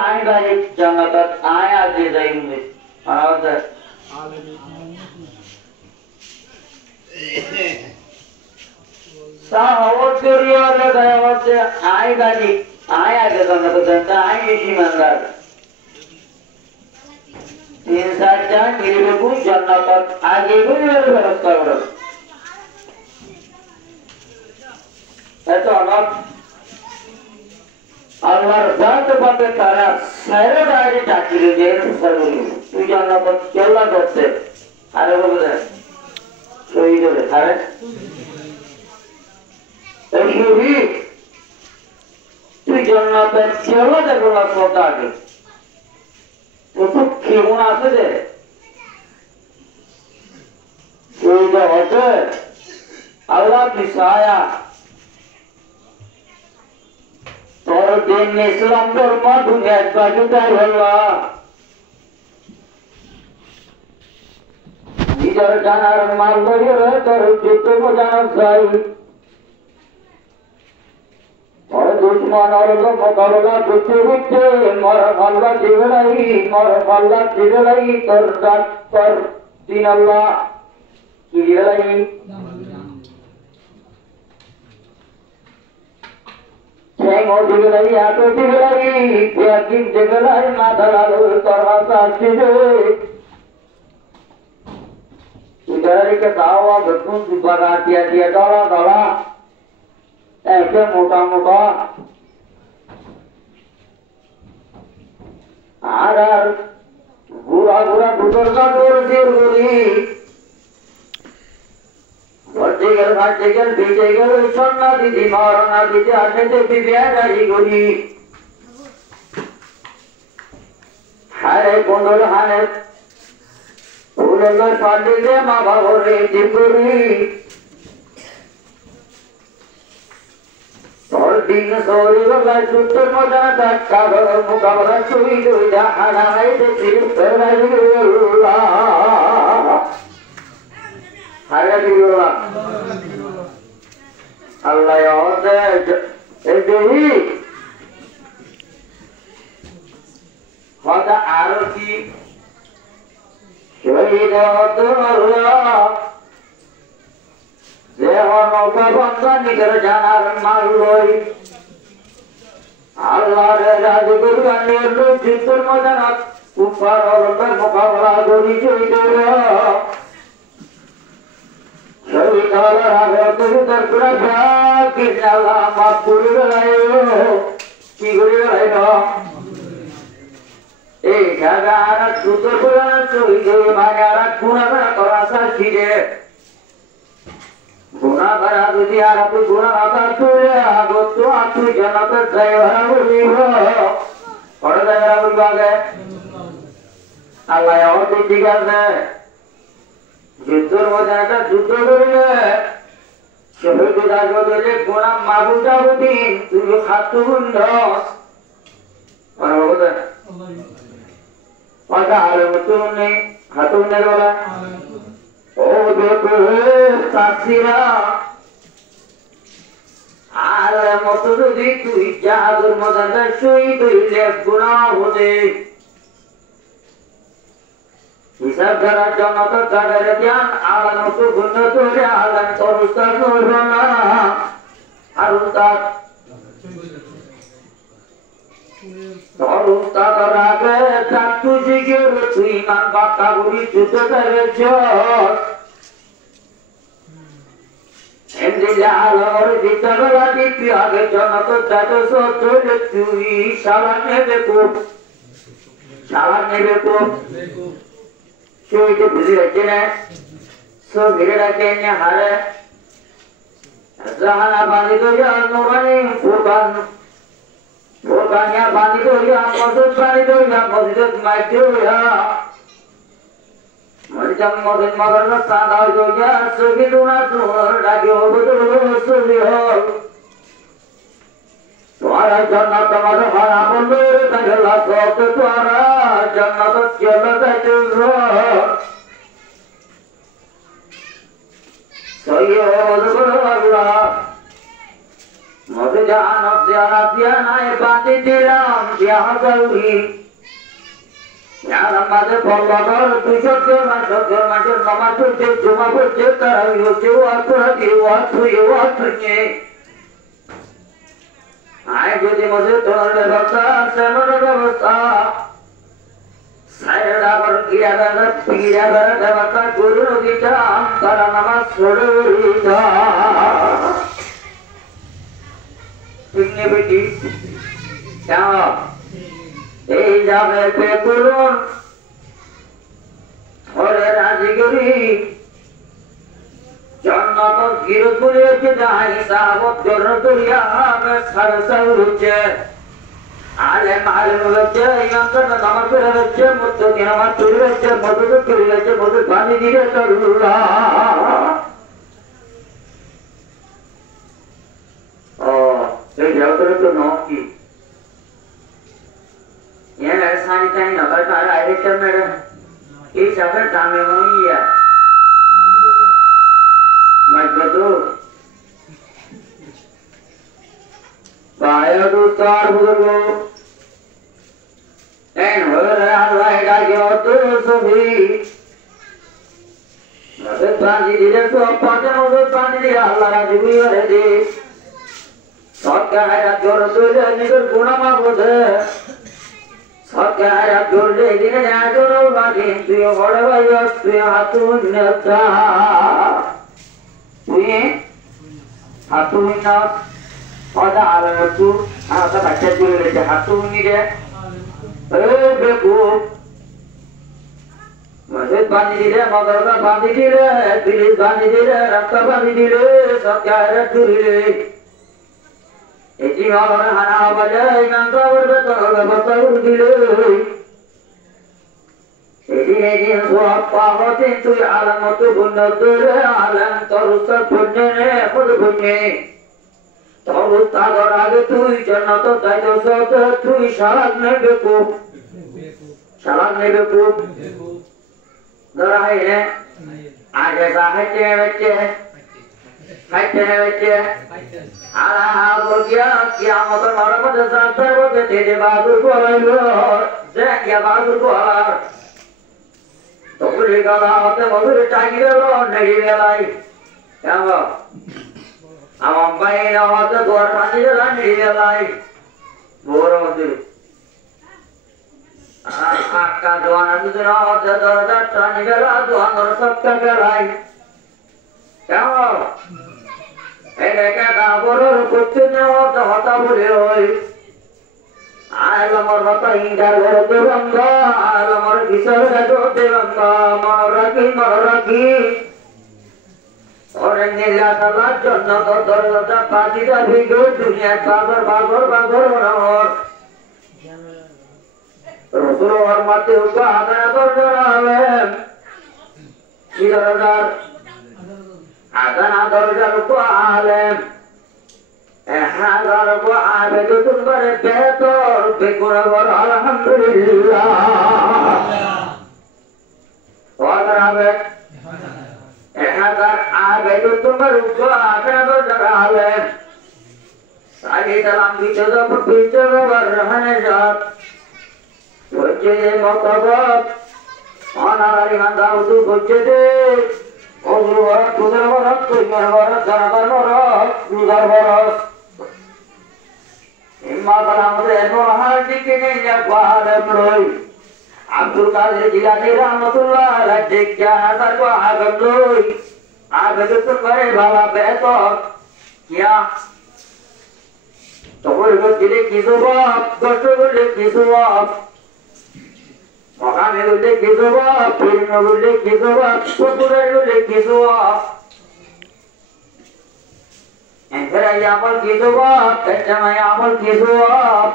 আয় গাড়ি জান্নাত আয় আগে যাইবে আমাদের সাহাবত করিয়া লাগায় হচ্ছে আয় গাড়ি আয় আগে জান্নাত জানতে আয় বেশি মানদার তিন চারটা নির্বেকু জান্নাত আগে গিয়ে ব্যবস্থা করো এত অনাথ আল্লাহর জাত পাতে তারা সারা বাইরে চাকরি দিয়ে সরবরি তুই জান্নাত কেল্লা করতে আরে বলে শহীদ হলে আরে এই শহীদ তুই জান্নাত কেল্লা দেখো না শ্রদ্ধা আগে তো কেমন আছে রে শহীদ হতে আল্লাহ পিছায়া তোর দিন ইসলাম ধর্ম দুনিয়ার বাজুটাই হল নিজের জানার মাল ধরিয়ে তোর যুদ্ধ বোঝানোর চাই তোর দুশ্মন অর্গ মোকাবেলা করতে হচ্ছে মর পাল্লা দিবেলাই তোর দিন আল্লাহ কি দিবেলাই ঠেঙ্গো দিবেলাই এত দিবেলাই একদিন দিবেলাই মাথার আলোর তরবাসা ছিল উদাহরণকে দাওয়া বেতন দুবারা দিয়া দলা একে মোটা আর ঘুরা দুটোর কাপড় দিয়ে ঘুরি ঘাটে গেল ভিজে গেল সন্না দিদি মরনা দিদি আসে বিবিয়া গাড়ি গড়ি হারে কোন্দল হানে ফুলল পাল্লিলে মা বাবরে জিপুরি তোর দিন সরি গলা সুতোর মজা ধাক্কা মোকাবেলা চুই দুই হানাই দেখি আল্লাহ আরো কি শহীদ যে নৌকা নিজের জানার মারলই আল্লাহর রাজগুরু যুদ্ধের ময়দানত কুফার অলঙ্কার মোকাবেলা করি শহীদ এই জায়গা আর দ্রুত গুণা করা যদি আর তুই গুণা আকার তুই আগত তুই জনতার ড্রাইভার বলিব বড় ড্রাইভার বলবো আগে আল্লাহ অতি ঠিক আছে যুদ্ধর মধ্যে একটা যুদ্ধ করিলে শহীদ আসবো দিলে গোলাম মাহবুব যাবুদ্দিন তুমি খাতুন খাতুনের বলা ও দেখো চাষিরা আর মতো যদি তুই জাহাজের মধ্যে শহীদ হইলে গুণা হতে হিসাব ধরার জন্য তো তাদের জ্ঞান আলাদা সুগন্ধ তৈরি আলাদা তরুস্তা করব না আর উস্তাদ তরুস্তাদ রাগে চাকু জিগে তুই মান বাক্কা গুলি যুদ্ধ করেছ এমদিলে আলোর ভিতরবেলা দিবি আগে জনত চাট সত্য তুই সালা নেবে शहीद बुझी रखे ने सो भिड़े रखे ने हारे जहाना बांधी तो या नूरानी फुरकान या बांधी तो या मस्जिद बांधी तो या मस्जिद माइती हो या मरिजम मस्जिद मगर न सादा हो या सुगी दुना सुर डाके हो बदलो सुगी हो तुम्हारा जन्नत तुम्हारा खाना बंदो तगला सोच तुम्हारा जन्नत चला जाते हो सही हो अल्लाह মধু জান দিয়া নাই বাতি দিলাম দিয়া হাজারি আমাদের বল্লর 200 জন মাসের নামাজ পড়ছে জমা পড়ছে তারা হচ্ছে ওয়াসুরাতি ওয়াসুয়ে আয় যদি মজে তোর ব্যবস্থা সেমন ব্যবস্থা সাইরা বর কিয়া বেলা পিয়া বেলা ব্যবস্থা গুরু দিতা তারা নামাজ পড়িতা পিনে বেটি যাও এই যাবে পেপুরন ওরে রাজিগরি জন্নত গির করেছে যাই সাবত কর দুনিয়া মে সরসর হচ্ছে আলেম হচ্ছে ইমানদার নামাজ পড়ে হচ্ছে মুত্তাকি নামাজ পড়ে হচ্ছে মদদ করে হচ্ছে মদদ পানি দিয়ে আল্লাহ ও এই জগতের তো নাম কি ये सारी टाइम नगर का डायरेक्टर मेरे ये सफर दामे वही है मैं बदो बायो तो स्टार बुजुर्गो एन हो रहा रहेगा जो तो सभी मदद पानी दिले तो पाते मदद पानी दिया अल्लाह राजी भी है दे सब क्या है जोर से निकर गुना मांगो दे সরকার আদরে দিনে আদর বাগে তুই বড় ভাই তুই হাতুন নেতা তুই হাতুন না ওটা আর তুই আটা বাচ্চা তুলে রেখে হাতুন নিরে এ বেকু মসজিদ বাঁধি দিলে মগরবা বাঁধি দিলে পুলিশ বাঁধি দিলে রাস্তা বাঁধি দিলে সরকার তুলে এটি আমার হানা বাজায় নাঙ্গাবর বেতন ব্যবস্থা করে দিলে এটি এদিন সব পাহতে তুই আলামত গুণত আলম তরুস্তা পুণ্যে পদ পুণ্যে তরুস্তা কর আগে তুই জন্নত দায়িত্ব সত তুই সালাদ নেবে খুব সালাদ নেবে খুব ধরা হয় আগে সাহায্য হচ্ছে খাইতে হচ্ছে আলা বলগিয়া কিয়ামতের মারমত জানতে হবে তেজে বাদুর বলাইলো যে কিয়া বাদুর বলার তবুলি গলা হতে মধুর টাকি গেল নেই বেলাই কেমন আমার বাইরে হতে দোয়ার পানি গেল নেই বেলাই বড় মধুর আক্কা দোয়ান দুদিন হতে দরজা টানি গেল দোয়ানোর সবটা বেলাই কেমন এটাকে দাবরের করতে নেওয়া হতা বলে হয় আলমর হতা ইন্টার ঘর দেবঙ্গ আলমর কিশোর দেবঙ্গ মন রাখি ওরে নীলাতলার জন্য তো দরজা পাতি যাবি গো দুনিয়া বাগর মনোহর রসুল হরমাতে উকা আদায় দরজা আলেম কি দরজার আদানা দরজার উকা আলেম হাজার গো আবেদন করে বেতর বেগুন বড় আলহামদুলিল্লাহ ওয়াদার আবেদ হাজার আবেদন তোমার উকা আদানা দরজার আলেম সারি সালাম দিতে যাব দিতে বাবার রহনে জাত হচ্ছে যে মতবাদ অনারারি মান্দা উদু হচ্ছে যে ওজু বরত কুদর বরত কুইমার বরত জানাবার বরত কুদার বরত ইম্মা কালামতে নোরহার দিকে নিয়ে পাহাড়ের লই আব্দুল কাদের জিলানী রহমতুল্লাহ আলাইহি জানাতার কো আগম লই আবেদন করে বাবা বেতর কিয়া তোর গো দিলে কি জবাব কষ্ট করলে কি জবাব মকামে বললে কি জবাব পীর বললে কি জবাব পুকুরের বললে কি জবাব এনফেরাই আমল কি জবাব পেছামাই আমল কি জবাব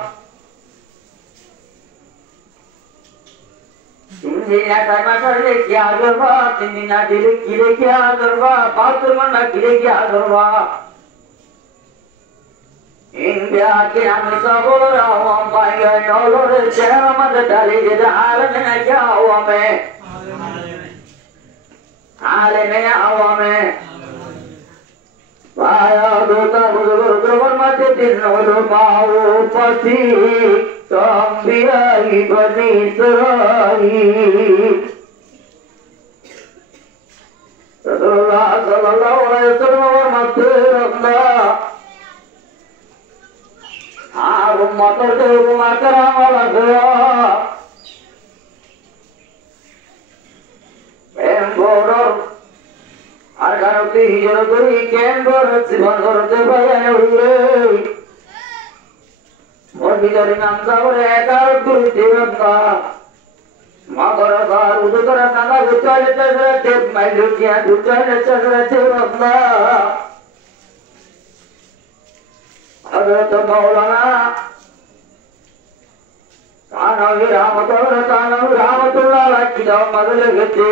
তিন দিন একাই মাসারে কি আদরবা তিন দিন না দিলে কি রে কি আদরবা বাহাত্তর ঘন্টা কি রে কি আদরবা ইন্ডিয়াকে আমি সবর রাম পাইয়া নলরে চেহারামত ডালি যে আলমে না আওয়ামে আলমে আওয়ামে পায়া দোতা বুজুর্গ মাঝে दिन उलमाओ पसी अंबियाई बनी इसराइल रसूलुल्लाह सल्लल्लाहु अलैहि वसल्लम मध्य रखना আর উম্মতের উপমা করা লাগা বড় আর কারণে হিজরত করি কেন বড় জীবন করতে পারে উল্লে মোর ভিতরে নাম সাবরে একার গুরুতে রক্ষা মাগর বার উদরা সাদা গুচালে চলে টেপ মাইলু কিয়া গুচালে চলে রক্ষা हज़रत मौलाना तानवी रहमतुल्लाह अलैह की मदद लेते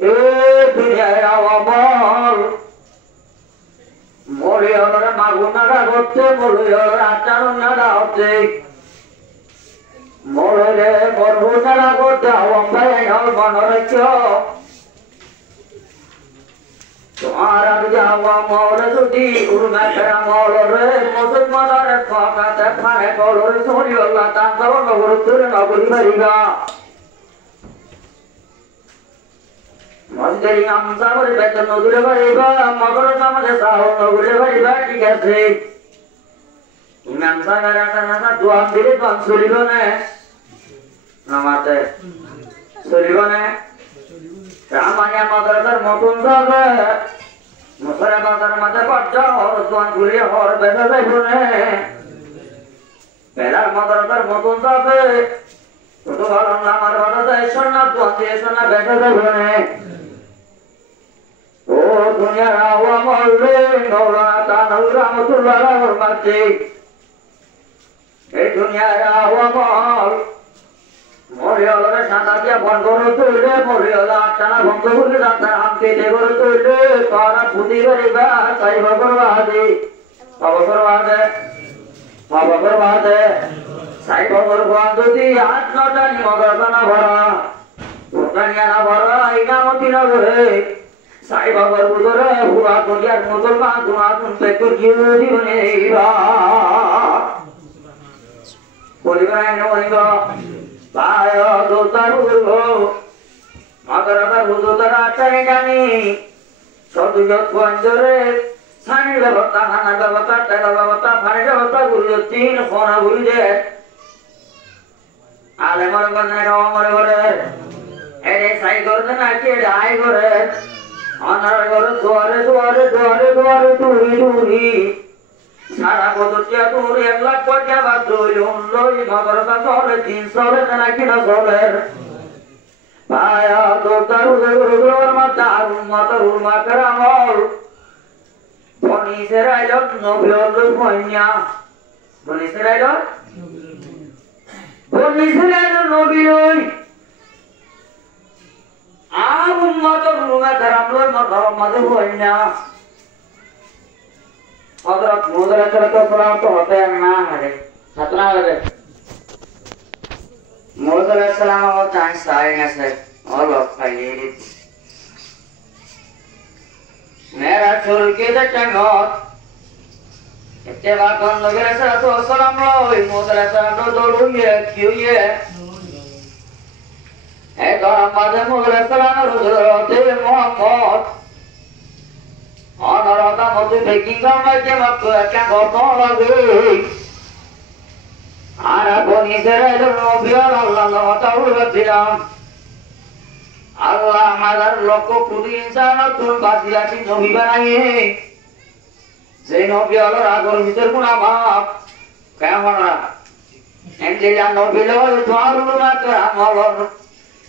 ए दुनिया आवाम मोरे और मागुनाडा होते मोरे और आचारुनाडा होते मोरे मोरहुनाडा होते आवाम भाई और मनोरक्यो तुम्हारा जावा मौल सुधी उर्मा करा मौल रे मुसलमान रे फाका ते खाने कोल रे सोनी अल्लाह तांगा नगर तुरे नगरी भरीगा मस्दरी আমসা করে বেতন নদুরে ভরিবা মগর সমাজে সাহো নগরে ভরিবা ঠিক আছে ইমাম সাহেবের আসানা দোয়া দিলে দোয়া চলিব না নামাতে চলিব না রামানিয়া মাদ্রাসার মতন যাবে মুসরা বাজার মাঝে পড়ছো দোয়ান ঘুরে হর বেসা যাইব না বেলার মাদ্রাসার মতন যাবে ছোট ভালো আমার মাদ্রাসা এসো না দোয়ান দিয়ে এসো না বেসা যাইব না ও দুনিয়ার আওয়াম হলে মৌলানা তানভীর রহমাতুল্লাহ আলাইহির মাঝে এই দুনিয়ার আওয়াম মরিয়ালারে সাদা দিয়া বন্ধ করে তুললে মরিয়ালা আটানা বন্ধ করে রাস্তার আমকে দেগরে তুললে তারা পুঁতি করিবা তাই ভগবাদে ভগবাদে সাই ভগবান যদি 8-9টা নিমগরনা ভরা ওখানিয়া না ভরা ইনামতি না করে সাই ভগর বুদরে হুয়া দুনিয়ার মুসলমান গুনাতুন পেকুর জীবনী বনেইবা বলিবা না বলিবা Bayo dotar ulo, magarada budotara cari jani, suatu jot kuanjore, sani lebota hana lebota tela lebota fani lebota guru jotin khona guru je, ale mor banne kawa mor gore, ere sai gorde na ki dai gore, anar gore duare duare duare duare duri duri. সারা বছরটা তোর 1 লাখ টাকা বাদল লই মাদ্রাসা চলে 300 টাকা কিনা চলে পায়া তো দারুর মাতা উম্মাতুল মাকরামল বনি সেরাইল নবিয়ল কন্যা বনি সেরাইল নবিয়ই আর উম্মাতুল মাকরামল মাদে কন্যা हज़रत मूसा अलैहिस्सलाम तो होते हैं ना हरे सतना वाले मूसा अलैहिस्सलाम और चांस सारे न से और लोग खाली मेरा चुल के चंगोत इतने बात कौन लोग अलैहिस्सलाम लो मूसा अलैहिस्सलाम तो दो ये क्यों ये है तो हमारे मूसा अलैहिस्सलाम रोते मोहम्मद অনরতা মধ্যে বেকিংগাম মাঝে মাত্র একটা ঘটনা লাগে আর আপনি ইসরায়েলের নবী আল্লাহ তাআলা দিলাম আল্লাহ আমাদের লক্ষ কোটি ইনসানাতুল বাদিলাতি নবী বানাইয়ে যে নবী আল্লাহর আগর ভিতর গুনাহ মাফ কেমন এন্ডেলা নবী লল তোয়ারুল মাকরামল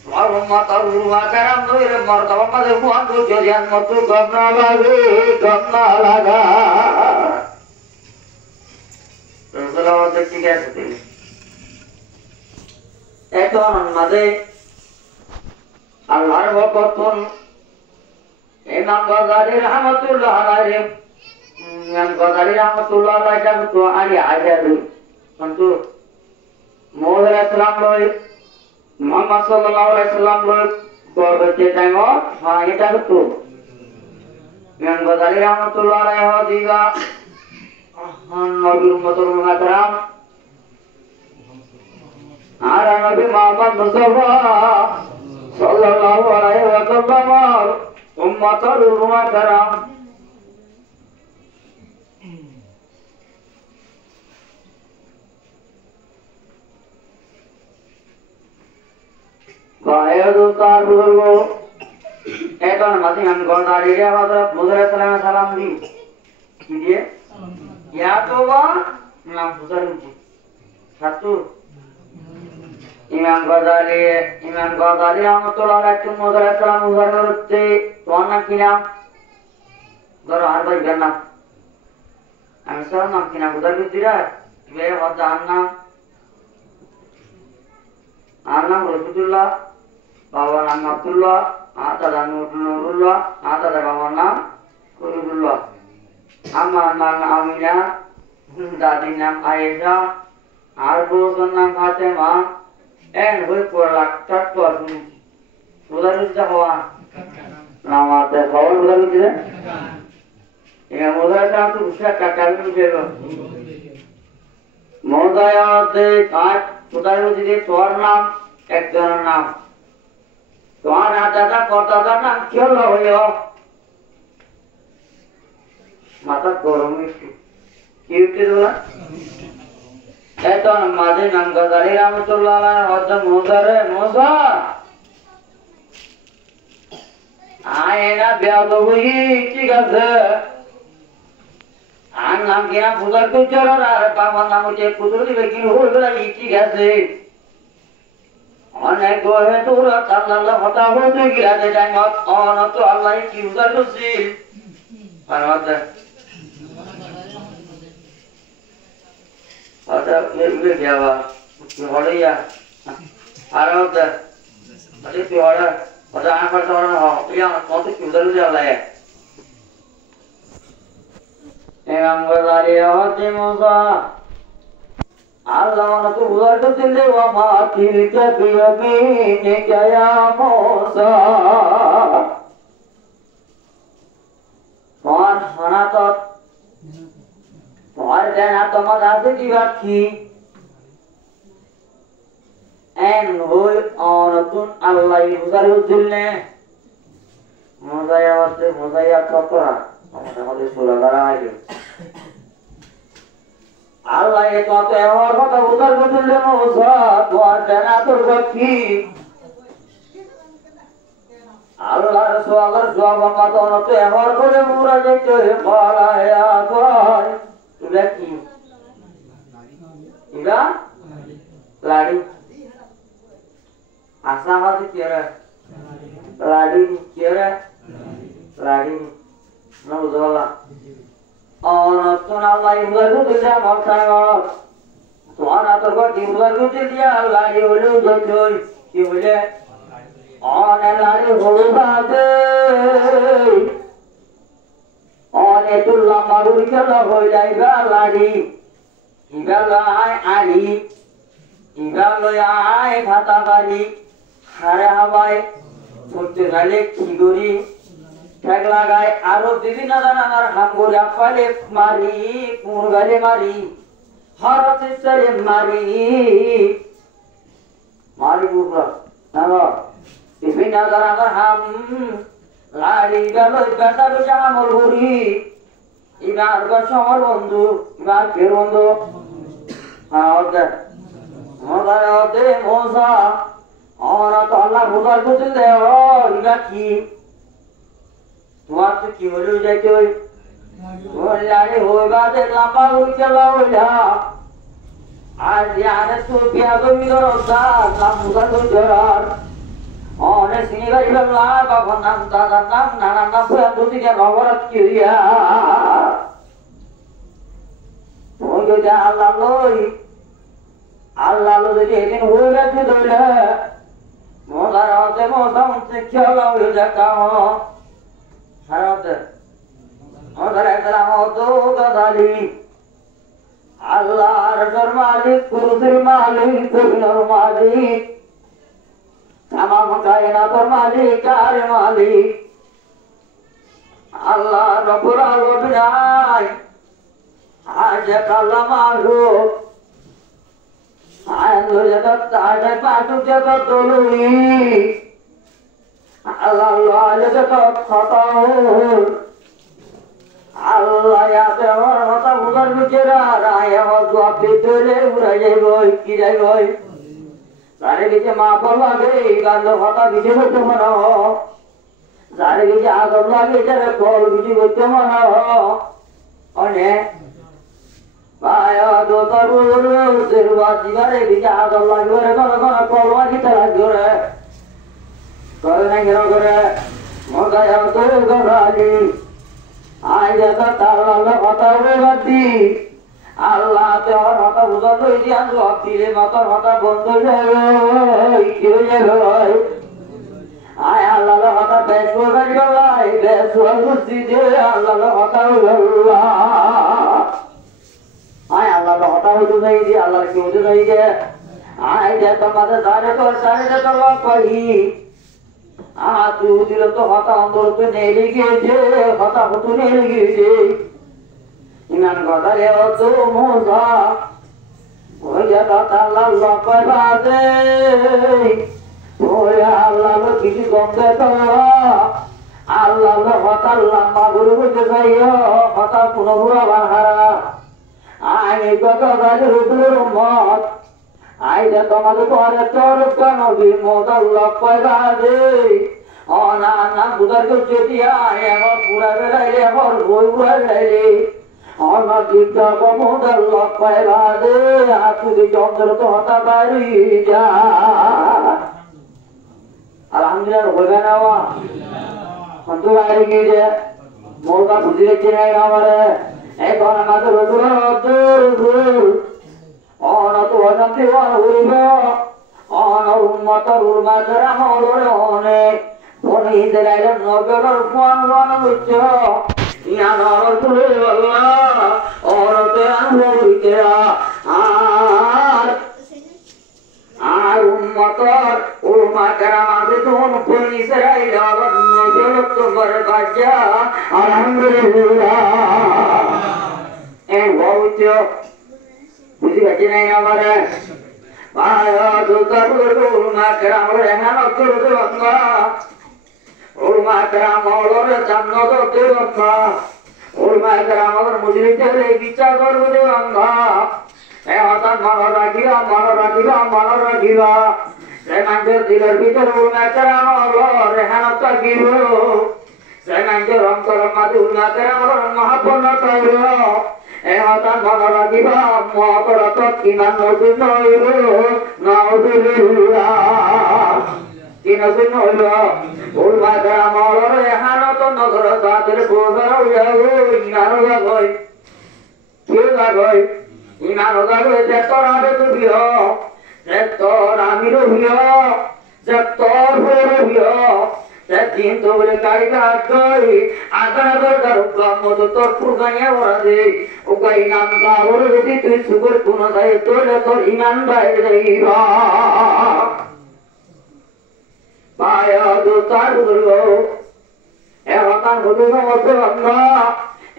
Warahmatullahi wabarakatuh. Martabat pada buan tujuan matu karna lagi karna laga. Rasulullah দেখি গেছে এখন আমাদের আল্লাহর বরকত ইমাম গজালি রাহমাতুল্লাহ আলাইহি ইমাম গজালি রাহমাতুল্লাহ আলাইহি তো আলি আজাদু কিন্তু মৌলা ইসলাম লয় Muhammad sallallahu alaihi wasallam berbaca tengok, hanya itu. Yang Ghazali rahmatullah alaihi juga নবীর উম্মতের উম্মাতরাম আর নবী মুহাম্মদ মুস্তাফা সাল্লাল্লাহু আলাইহি ওয়া সাল্লাম উম্মতের উম্মাতরাম ভাইয়া দোস্তার বুজুর্গ এখন মাঝে আমি গন্ডারি রে হযরত মুসা আলাইহিস সালাম সালাম দি কি দিয়ে ইয়া তোবা নাম বুঝার কি ছাত্র ইমাম গজালি রহমাতুল্লাহ আলাইহি মুসা আলাইহিস সালাম বুঝার করতে তোমার নাম কি নাম ধরো আর ভাই বের নাম আমি সব নাম কি নাম বুঝার করতে রে বে হযরত আর নাম রসুলুল্লাহ বাবার নাম আব্দুল্লাহ দাদা নুরুল্লাহ দাদা বাবার নাম করিমুল্লাহ আমার নাম আমিনা দাদির নাম আয়েশা আর বউর নাম ফাতেমা এন হই পড়লাক চট্ট শুনি বুঝার হচ্ছে হওয়া নামাতে খবর বুঝার হচ্ছে এখানে বুঝার নাম তো বুঝা কাকাল বুঝেল মহোদয়াতে কাজ বুঝার হচ্ছে তোর নাম একজনের নাম তোমার দাদা দাদার নাম কি হলো হইল মাথা গরম একটু কি উঠতে দিলা এত মাঝে নাম গজালি রহমাতুল্লাহ আলাইহি হযরত মুসা রে মুসা আয়না বেয়াদবি ঠিক আছে আর নাম কি না বুঝার তো চলো আর বাবার নাম হচ্ছে পুত্র দিবে কি হইল ঠিক আছে অনেক গহে তোর আল্লাহ হতা হতে গিলাতে টাইমত অনত আল্লাহ কি উদার করছিল পারমাতে আচ্ছা এগুলো যাওয়া হড়ইয়া পারমাতে আরে তুই হড়া ওটা আঁকার তো হড়া হ ইয়া কত কি উদার করছিল আল্লাহ ইমাম গজালি হতে মুসা আল্লাহ তো উদার করছিল ওয়া মা তিলকা বিয়ামিনিকা ইয়া মুসা তোমার হানাত তোমার জানা তোমার আছে দিবাকি এন হই অনতুন আল্লাহ উদার করছিল মোজায়া কতরা আমাদের সুরা দ্বারা আইলো আল্লাহ কত এমন কথা উদার করছিল মুসা তোমার জানা তোর বাকি আল্লাহর সোয়ালার জবাব মাতো নতে এমন করে মুরা যেতে পালায়া কয় তুই কি ইবা লাড়ি আসা হাতে কি রে লাড়ি কি রে লাড়ি না বুঝলা অনতুন আল্লাহ ইবরাহিম দিলে মরছায় তোমার তোর বাকি ইবরাহিম দিয়া লাড়ি হলো যেতই কি বলে অনে লাড়ি হলুদাতে অনে তুল্লা মারুর খেলা হয়ে যাইবা লাড়ি ইবা লয় আড়ি ইবা লয় আয় ভাতা বাড়ি হারে হাবায় করতে গেলে কি করি ঠেক লাগায় আরো বিভিন্ন ধরনের হাম করে পালে মারি কুর গালে মারি হরত মারি মারি বুবরা না বিভিন্ন ধরনের হাম লাড়ি গেল বেটা বেটা আমল করি এবার গছ আমার বন্ধু এবার ফের বন্ধু হ্যাঁ মজা আমরা তো আল্লাহ বোঝার বুঝে দেওয়া কি তোমার তো কি হলো যাইতে ওই লাড়ি হইবা দেখলাম বাবু চলা হইলা আর ইয়ারে তো বিয়া করি নাম বোঝার বুঝে অনেক সিনি গাড়ি বাংলা বাবার নাম দাদার নাম নানার নাম দুদিকে নবরাত কি হইয়া ওই যদি আল্লাহ যদি এদিন হয়ে গেছে ধরলে মজার হতে মজা হচ্ছে খেলা হয়ে দেখা হারাতে মজার একটা হতো গাদালি আল্লাহর মালিক কুরসির মালিক দুনিয়ার মালিক তামাম কায়নাতের মালিক আর মালিক আল্লাহ রব্বুল আলামিন আজে কালা মারো আলো যত তাজে পাটু যত দলুই আল্লাহ যত খতাও আল্লাহ ইয়াতে আমার কথা বুঝার ভিতরে রায় আমার জবাব দিতে উড়াই যাইব কি যাইব তারে কিছু মা বল লাগে গান্ধ কথা কিছু করতে মনে যারে কিছু আদর লাগে যারা কল কিছু করতে মনে অনেক পায়া দো তরুর জিরবাদ দিবারে কিছু আদর লাগবে রে কোন কোন কল লাগিতে লাগবে রে করে না কেন করে মগায়া তো গরালি আজ তো তার আল্লাহ কথা বলতি আল্লাহ তোর কথা বুঝাত দিয়া জবাব দিলে মাতার কথা বন্ধ হয়ে যাবে কি হয়ে যাবে আয় আল্লাহ কথা বেশ করে গলাই বেশ বুঝি যে আল্লাহ কথা বললা আয় আল্লাহ কথা বুঝে নাই যে আল্লাহ কি বুঝে নাই যে আয় যে তোমাদের দাঁড়ে তোর সাড়ে তো লোক পাই তু দিল তো হতা অন্তর তো নেড়ে গিয়েছে হতা হতু নেড়ে গিয়েছে ইমান কথা রে তো মোজা ওই যে আল্লাহ লপাইবাদে ওই আল্লাহ কিছু গন্ধে তো আল্লাহ হতা লম্বা গুরু বুঝে যাই হতা পুনঃপুরা বাহারা আমি কত গাছের উপরে মত আইলে তোমাদের পরে তোর নবী মোদাল্লাহ পয়দা দে অনা না বুদার করছে দিয়া এখন পুরা বেড়াইলে এখন বই পুরা যাইলে অনা দিকটা মোদাল্লাহ পয়দা দে আর তুই চন্দ্র তো হতা বাড়ি যা আলহামদুলিল্লাহ হইবে না সন্তু বাইরে গিয়ে যে মোদা বুঝি রেখে নাই আমারে এখন আমাদের অনত অনন্তি হইব অনর উন্মতর উন্মাতরা হলরে অনেক ফোনে দিলাইলে নগরের ফোন বন উচ্চ ইয়ানর তুলে বললা অরতে আনবইতে আর উন্মতর উন্মাতরা মাঝে তোন ফোনে দিলাইলে নগর তোমার বাজা আলহামদুলিল্লাহ এন বহুত বুঝি পাচ্ছি নাই আমার উলমা কেরাম রেহান উলমা কেরাম জান্নাত উলমা কেরাম মুজরিতে বিচার করবে মনে রাখিবা সে মানুষের দিলের ভিতরে উলমা কেরাম রেহান থাকিব সে মানুষের অন্তর মাঝে উলমা কেরাম মহাপন্ন থাকব এহতান মনে রাখিবা মকরত কিমান নতুন হইল নাউজুবিল্লাহ কি নতুন হইল উলমা কেরামর এহানত নগর তাদের গোসর হইয়াগো ইমান হইয়াগই কি হইয়াগই ইমান হইয়াগই যে তোর আবে তুবিয় যে তোর আমির হইয় যে তোর হইয় দিন তো বলে গাড়ি ঘাট গই আগানা দরকার মত তোর ফুরগানিয়া ভরা দে ওকে ইনাম দাওর যদি তুই সুগর কোন যায় তোলে তোর ইমান বাইরে যাইবা পায়া দো তার গুরু এহতান হদু মত আল্লাহ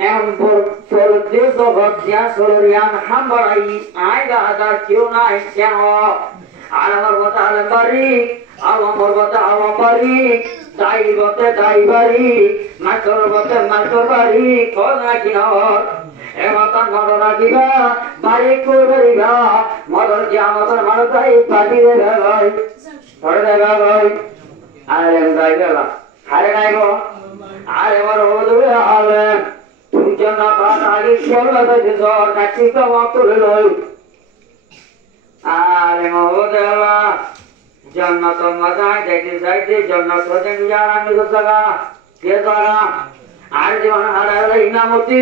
এমবর চল দে জগৎ যা সরিয়ান হামবাই আইগা আদা কেউ নাই কেন আলামর কথা আলমবারি আলমর কথা আলমবারি দাইবতে দাইবারি মাতর বতে মাতর বাড়ি কল নাকি নর এমতান মন রাখিবা বাড়ি করিবা মদর যে আমাদের মানুষ তাই পাটি দেবে ভাই ধরে দেবে ভাই আরে যাইবে না আরে নাইব আরে আমার ওদুরে আলে তুই জন্য কাজ আগে চলে যাইতে জ্বর নাকি কমা তুলে লই আরে মহোদয়া जन्नत मजा देखी जाती जन्नत होते गुजारा मिल सका के द्वारा आर जीवन हरे इनामती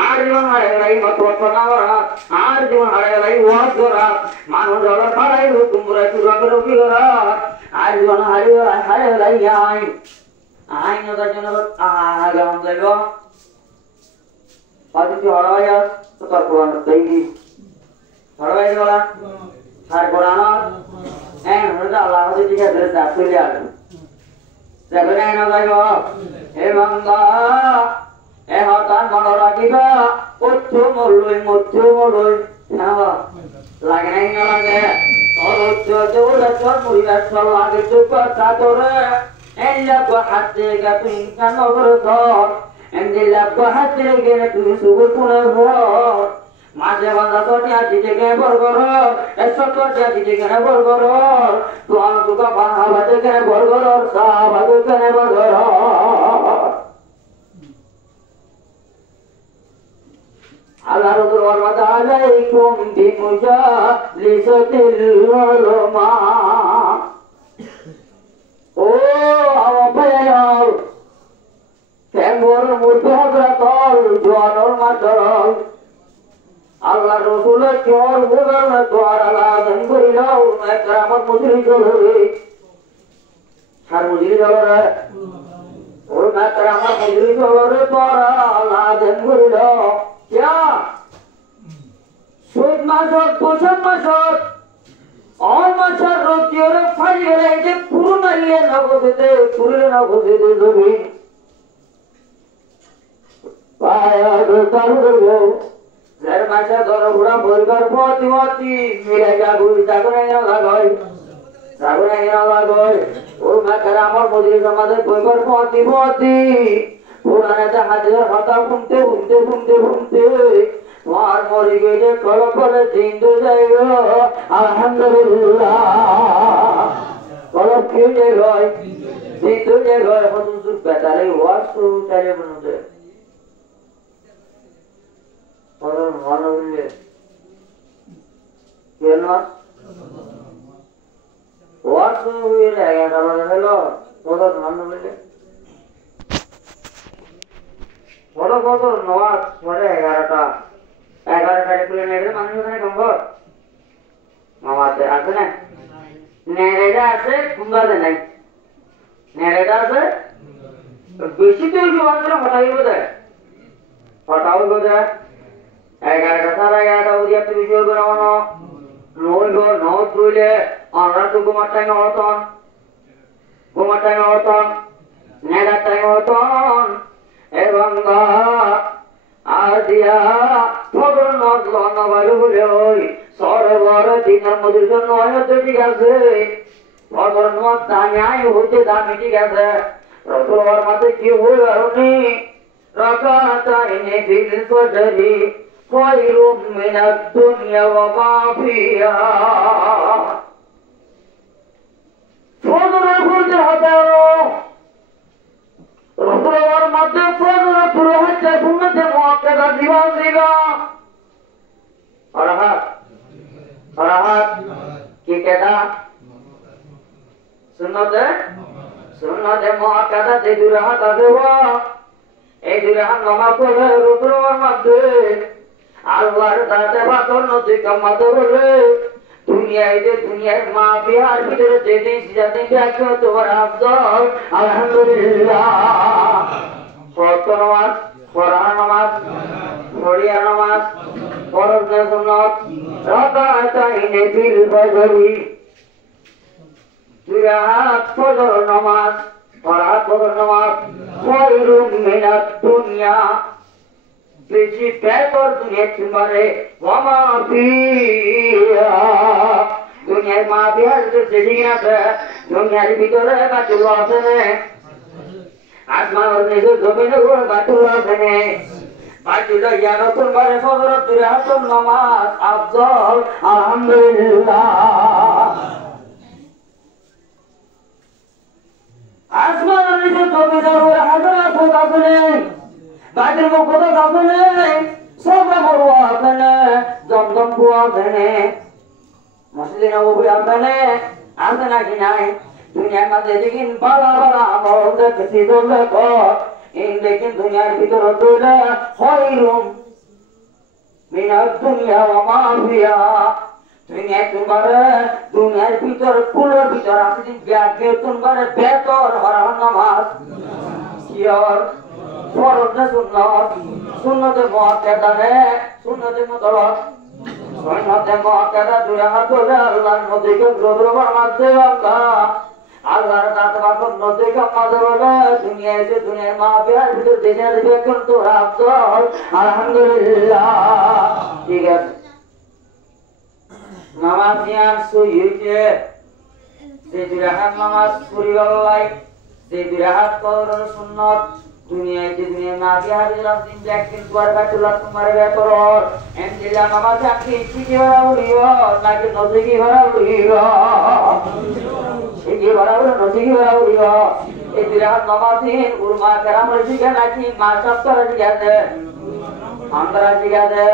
आर जीवन हरे मतवतनावरा आर जीवन हरे वासरा मानो जल पड़ाई हुकुमरे तुरक रुकी करा आर जीवन हरे आई आई न जन आगे हम देबो पाती हड़वाया तो तर पुरान देई हड़वाई वाला हर पुराना Allah itu juga berita kuliah. Sebenarnya naga itu, emangga, hotan monorakiba. মধ্যমলই লাগে নাই না লাগে অরুচ্চ দেউলা চর মুড়িরা চর লাগে চুপার চাদরে এল্লা হাতে গা তুই নগর ধর এন্দিল্লা হাতে গেলে তুই সুগুর পুনে ভর মাঝে বাঁধা তোটিয়া দিতে গে বরগর এসব তোটিয়া দিতে গেলে বরগর তুয়ান তুকা বাহা বাদে গেলে বরগর সা বাদে গেলে বরগর আল্লাহ রসুল ওয়ারমাত আলাইকুম বিমুজালিসাতিল উলামা ও আওয়ায়াল কেমন মুতহরাতল জোয়ানর মাতল আল্লাহ রসুলের চর বগল তোর আলাদন করিলাও একরামত মুজরি চলরে সার মুজরি চলরে ও একরামত মুজরি চলরে তোর আলাদন করিলাও क्या सुद मासर पोषण मासर और मासर रोटियों फाड़ी गए इसे पूर्ण मारिये ना घुसे दे जमीन पाया दोतारू दो घर मासर दोनों बुरा बोलकर बहुत मिलेगा गुरु जागरण ना लगाए और मैं करामर मुझे समाधि बोलकर बहुत पुराने हाजिर हता घूमते তোমার মরে গেলে কলপ করে জিন্দু যাইব আলহামদুলিল্লাহ কলপ কি যে হয় জিন্দু যে হয় হুজুর বেতালে ওয়াজ তো চাইলে বনুদে পরম মনোলে কেন ওয়াজ তো হইলে এটা হলো পরম মনোলে বড় বড় নওয়াজ পড়ে 11টা খুলে নেড়ে মানুষ ওখানে কম্বর মামাতে আছে না নেড়েটা আছে কুম্বাতে নাই নেড়েটা আছে বেশি তো হঠাই বোধ 11টা সাড়ে 11টা উদিয়া তুমি জোর বানানো নইব নদ রইলে আমরা তো ঘুমার টাইম হতন নেড়ার টাইম হতন এবং আদিয়া ফগর নজল নবালু বলে ওই সরবর দিনের মধ্যে জন্য হয়তো ঠিক আছে ফগর নজ দামি হইতে দামি ঠিক আছে রসুলের মাঝে কি হই আরনি রাকাতাইনে ফিল ফজরি খায়রুম মিনাদ দুনিয়া ওয়া মা ফিহা ফজরের ফুলতে হাজারো রসুলের মাঝে ফজর পুরো হচ্ছে সুন্নতে মুআক্কাদা জীবন দিগা অরহাত কি কেদা সুন্নতে মুআক্কাদা যে দুরাহাত আছে এই দুরাহাত নামাজ পড়ে রসুলের মাঝে আল্লাহর দাতে বাতর নদী কামাতে বলে দুনিয়ার মাফিয়ার ভিতরে যেদিন ব্যাখ্যা তোমার আফজল আলহামদুলিল্লাহ ফরজ নামাজ কোরআন নামাজ ফরিয়া নামাজ ফরজ সুন্নাত রাকাতাইনে ফিল ফজরি দুই রাকাত ফজর নামাজ ফজর নামাজ খায়রুম মিনাদ দুনিয়া বেশি বেতর দুনিয়া তোমারে ওয়া মা ফিহা দুনিয়ার মাফিয়ার যেদিন আছে দুনিয়ার ভিতরে বাতুল আছে আসমান ওর নিচে জমিনে বাতুল আছে বাতুল ইয়ার তোমারে ফজর দুই রাকাত নামাজ আফজল আলহামদুলিল্লাহ আসমান ওর নিচে জমিনে হাজারাত আছে বাতিল মুখত আছে সবরা বড় আছে জমজম কুয়া আছে মসজিদে নববী আছে নাকি নাই দুনিয়ার মাঝে দেখিন বালা আমল দেখছি চললে দেখিন দুনিয়ার ভিতর দৌড়ে খায়রুম মিনাদ দুনিয়া ওয়া মা ফিহা দুনিয়ার ভিতর কুলের ভিতর আছে ব্যাগে তোমার বেতর হরার নামাজ কিয়র ফরজ সুন্নাত সুন্নতে মুআক্কাদা সুন্নতে মুতলাক সুন্নতে মুআক্কাদা দুই হাত ধরে আল্লাহর নবীকে গ্রহণ করতে বাবা আল্লাহর দাঁত বাকন নদী কামাতে বলে দুনিয়া এসে দুনিয়ার মা বিহার ভিতর দিনে দিবে কিন্তু আফসোস আলহামদুলিল্লাহ ঠিক আছে নামাজ নিয়াম সুইতে যে দুরাহাত নামাজ পড়িবালাই যে দুরাহাত করর সুন্নাত দুনিয়ায় যে দুনিয়া মা বিহার ভিতর দিন একদিন পর বাতুল্লাহ তোমার ব্যাপার এন্ডিলা নামাজ আপনি কি ভরা উড়িও নাকি নদী কি ভরা উড়িও এই বরাবর নদী বরাবর এই বিরাট নমাজিন উরমা কেরাম রসিকা নাকি মা সপ্তাহ রসিকাতে আমরা শিখাতে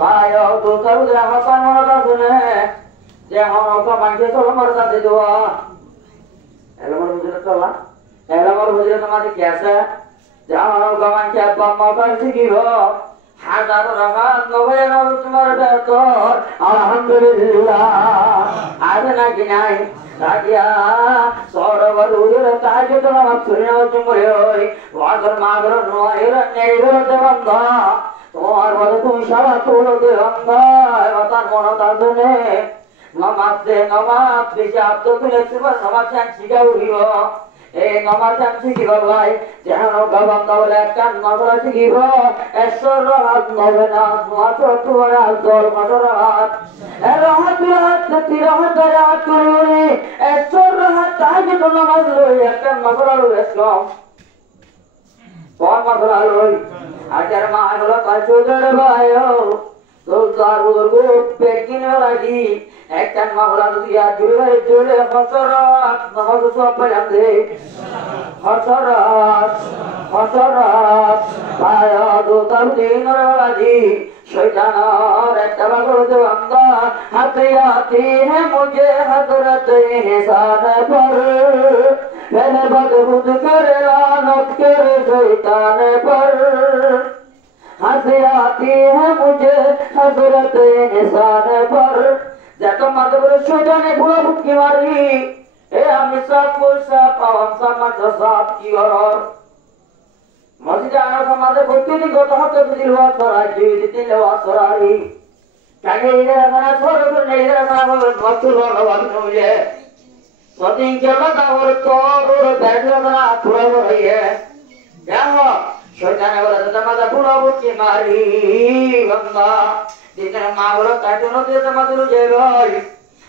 ভাই তো তরু আমার মনে শুনে যে হনক মানুষের চলো মরতা দিয়ে দেওয়া এলামর বুঝলে চলা এলামর বুঝলে তোমাদের কি আছে যে হনক মানুষে বাম্মা শিখিব হাজার রহমান নবেন তোমার বেতর আলহামদুলিল্লাহ আছে নাকি নাই রাজিয়া সরবর উদর তাজে তো আমার সুরিনা চুমরে হই ওয়াগর মাগর নয়র নেগর দেবন্ধ তোমার বলে তুমি সারা তোর দেবন্ধ এবার মন তাজনে নমাজ দে নমাজ বেশি আব্দ তুলে তোমার নমাজ শিখা উঠিব এই নমাজ শিখিব ভাই যেন গবন্ধ বলে একটা নজর শিখিব ঈশ্বর রাত নবে না নমাজ তোমার দল নজর রাত রহত রাত তিরহত রাত করে ঈশ্বর রাত তাজ তো নমাজ লই একটা নজর লইছলাম কোন নজর লই আচার মা হলো কাচুদর ভাইও দোলদার বুজুর্গ পেকিন লাগি একটা মাগলা দিয়া জুড়ে জুড়ে হসরাত নমাজ সব পড়াতে হসরাত পায়া দোতার দিন লাগি शैतान तबगुद बंदा हथियाती है मुझे हजरत इंसान पर मैंने बदबुद कर लानत कर शैतान पर हथियाती है मुझे हजरत इंसान पर जब मदबुर शैतान भूला भुक्की मारी ए हम सब कुछ पावन समझ साथ की और मस्जिद आना समाज भक्ति को तो हक दिलवा सराजी दिलवा सरारी कागे इधर आना छोड़ कर नहीं इधर आना मत लो भगवान मुझे सतिंग के लगा और बैठ लगा थोड़ा हो रही है क्या हो शैतान बोला तो तमाजा भूला बुकी मारी बंदा दिन मावरा काटनो दे तमाजा जे भाई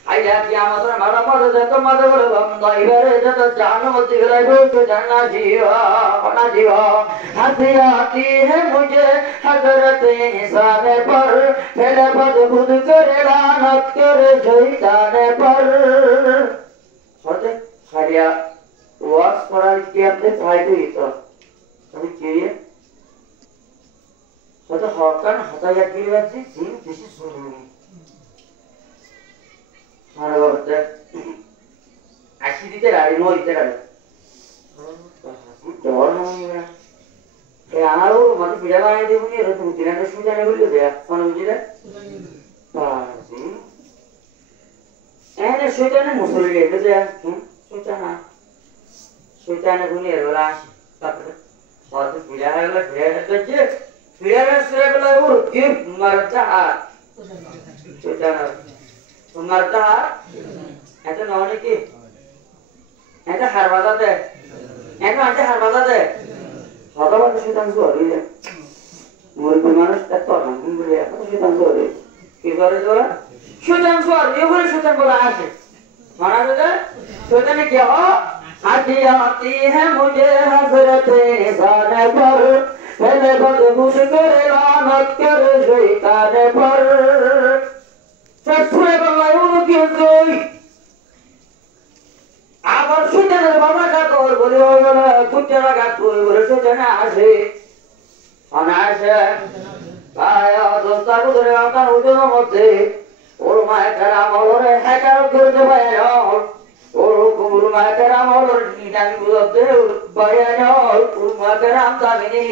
आइया कियामत रे मारा मत दे तो मत बोले बंदा इधर जब जान मत गिरा गो तो जाना जीवा बना जीवा हंसी आती है मुझे हजरत इंसान पर पहले बद खुद करे लानत करे शैतान पर सोचे खालिया वास पढ़ा के अंदर फायदे तो अभी क्या सोचे हॉकन हताया की वजह से जीन किसी सुनी मारा बोलते ऐसी दिते राडी नो इते राडी डर नहीं है ए आरो मत पिड़ा गाने दे मुझे रतु दिना तो सुजाने बोलियो दे कौन बुझिले बाजी एने शैतान मुसली है दे शैतान गुने रोला तब और तो पिड़ा है ला तो जे पिड़ा से बोला वो के मरता शैतान मरता ऐसे नौने की ऐसे हरवादा दे ऐसे हरवादा दे होता बात शैतान सो रही है मोर बिमार तत्व हम बोले तो शैतान सो रही की करे तो शैतान सो रही है शैतान बोला ऐसे माना तो शैतान ने क्या हो आती आती है मुझे हजरत इंसान पर पहले बदबुद करे लानत करे शैतान पर ससुरे बल्लाई उनकी जोई आवर सुजन बाबा का तोर बोले बोले कुछ लगा तू बोले सुजन आसे अनासे आया दोस्ता को दरे आता उधर मते और माय कराम और है कर कर भाई और कुमुर माय कराम और नीदामी बोलते भाई और माय कराम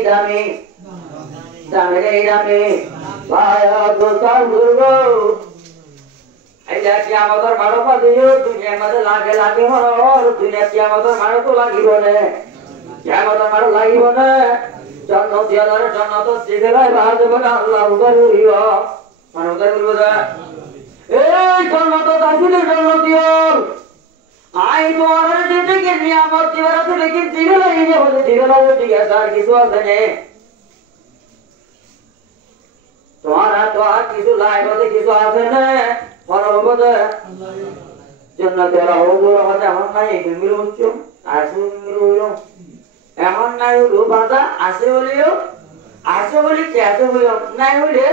दामी आया दोस्ता गुरु आइया कियामत मारो पादियो दुनिया में लागे हो और दुनिया कियामत मारो तो लागी बने कियामत मारो लागी बने जन्नत दियारे जन्नत दिगला बाहर बना अल्लाह उधर हुईवा मन उधर हुईवा ए जन्नत दाखिले जन्नत दियो আই তোমার যেদিকে নিয়ামত দিবার আছে লেকিন দিবে লাগে যে বলে দিবে লাগে ঠিক আছে আর কিছু আছে না তোমার তো আর কিছু লাগবে কিছু আছে না পরবতে জান্নাতে রাহুল হতে এখন নাই মিরু হচ্ছে আসু মিরু হইলো এখন নাই হলো বাধা আসে হইলো আসে বলি কি আসে হইলো নাই হইলে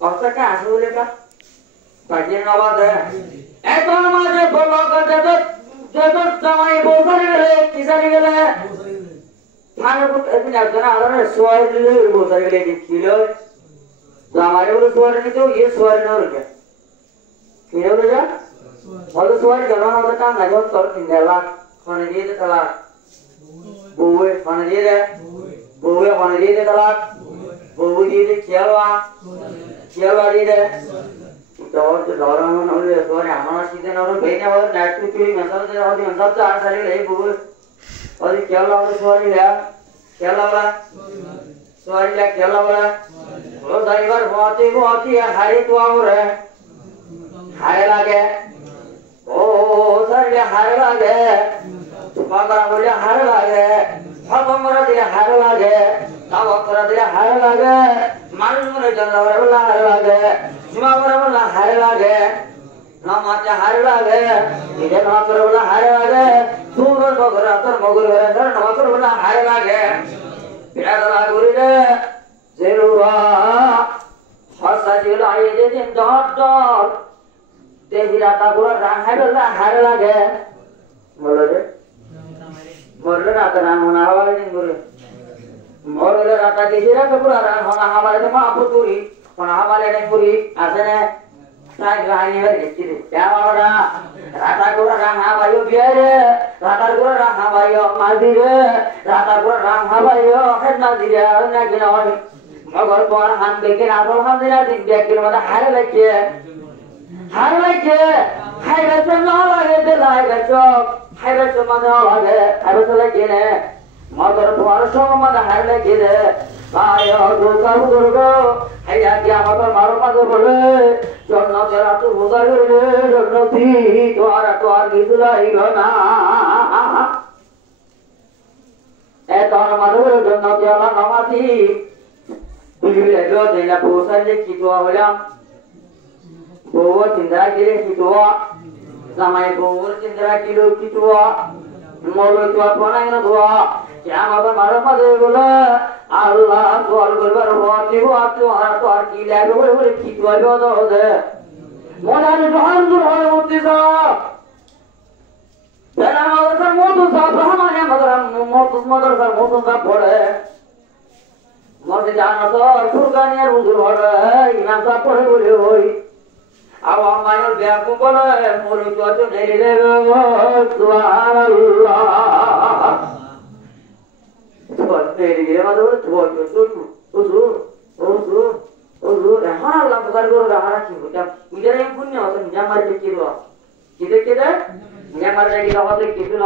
কথাটা আসে হইলে কা পাঠিয়ে নেওয়া দেয় এত মাঝে বলো কথা যত সময় বসারে গেলে কিসারে গেলে থানা এদিন একজন আলাদা সোয়ার দিলে বসারে গেলে ছিল তো हमारे बोले सोवार नहीं तो ये सोवार ना हो क्या क्या बोले जा और तो सोवार जवान होता था ना जो तोड़ किंडला खाने दिए थे तलाक बुए खाने दिए थे बुए खाने दिए थे तलाक बुए दिए थे चियावा दिए थे तो और जो लौरा में नौले सोवार हमारा सीधे नौरे बेने और नाइट में चुरी मसाला दे और दिन सब चार सारे ले बुए और क्या लाओ सोवार लिया क्या लाओ सोवार लिया क्या लाओ वो ड्राइवर बहुत ही हारी तो और है हारे लागे ओ सर ये हारे लागे तुम्हारा बोले हारे लागे हम मरा दिया हारे लागे तब करा दिया हारे लागे मालूम नहीं चलता बोला हारे लागे जुमा बोला हारे लागे ना माचा हारे लागे इधर ना कर बोला हारे लागे सूरज बगरा तर मगुर ना कर बोला हारे लागे बिना दला गुरी रे जेरुआ हसा जिला ये दिन डॉट तेजी राता पूरा रंग है बल्ला हारे लागे मोरे राता रंग होना हवाले दिन मोरे मोरे राता तेजी राता पूरा रंग होना हवाले तो माँ पुतुरी होना हवाले दिन पूरी आसने साइड रानी है जिसकी क्या वाला राता पूरा रंग हवायो बियारे राता पूरा रंग हवायो मालदीरे राता पूरा रंग हवायो है मालदीरे ना किनारे मगर पर हम देखे ना तो हम दिना दिन देख के मतलब हारे लगे हाय बच्चे ना लगे दे लाए बच्चों हाय बच्चे मत ना लगे हाय बच्चे लगे ने मगर पर सो मत हारे लगे दे आयो दुर्गो हाय क्या मत मारो मत बोले जन्नत तेरा तू गुजार रे जन्नती तुम्हारा तो आर गिजुलाई ना ए तो हमारे जन्नत वाला नमाती Bila do dela bosan je kitua bolam bowo cindra kire kitua samai bowo cindra kilo kitua molo tua pona ina tua kya maba maro made bola Allah tuar gorbar hoati hoati har tuar kila go bole kitua do do de mona ne johan dur hole mutti sa dana madar motu sa brahmane madar sa pore मर्द जाना तो फुरकानिया रुजुर हो रहा है इमाम साहब पढ़े बोले होई अब हमारे ब्याह को बोला है मोरू तो नहीं ले सुभान अल्लाह तो मेरी ये मत बोले तो रहना अल्लाह पुकार करो रहना क्यों क्या मुझे ये पुण्य होता मुझे मार के किधर मुझे मार के किधर होते किधर